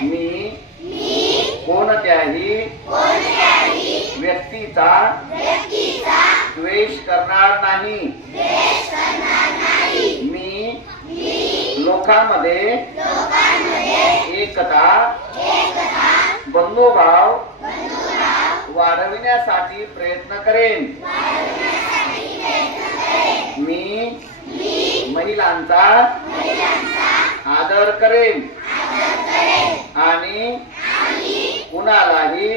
मी कोणत्याही व्यक्तीचा द्वेष करणार नाही. मी लोकांमध्ये एकता बंधुभाव वाढविण्यासाठी प्रयत्न करेन. मी महिलांचा आदर करेन. आणि कुणालाही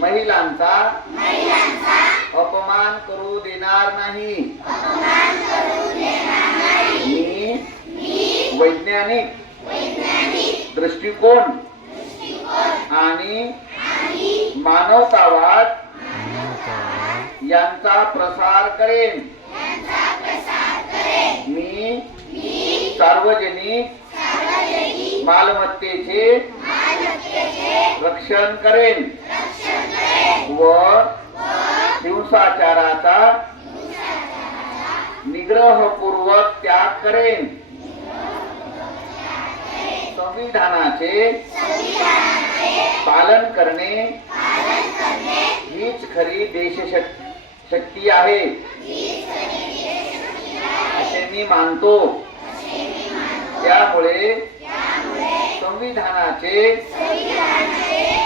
महिलांचा अपमान करू देणार नाही. मी वैज्ञानिक दृष्टिकोन आणि मानवतावाद यांचा प्रसार करेन. मी सार्वजनिक मालमत्तेचे रक्षण करेन. व हिंसाचाराचा निग्रहपूर्वक त्याग करेन. संविधानाचे पालन करणे हीच खरी देशशक्ती आहे. असे मी मानतो. त्यामुळे संविधानाचे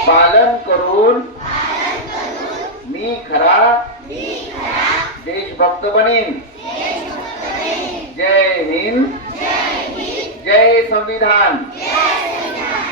पालन करून मी खरा देशभक्त बनेन. जय हिंद. जय संविधान.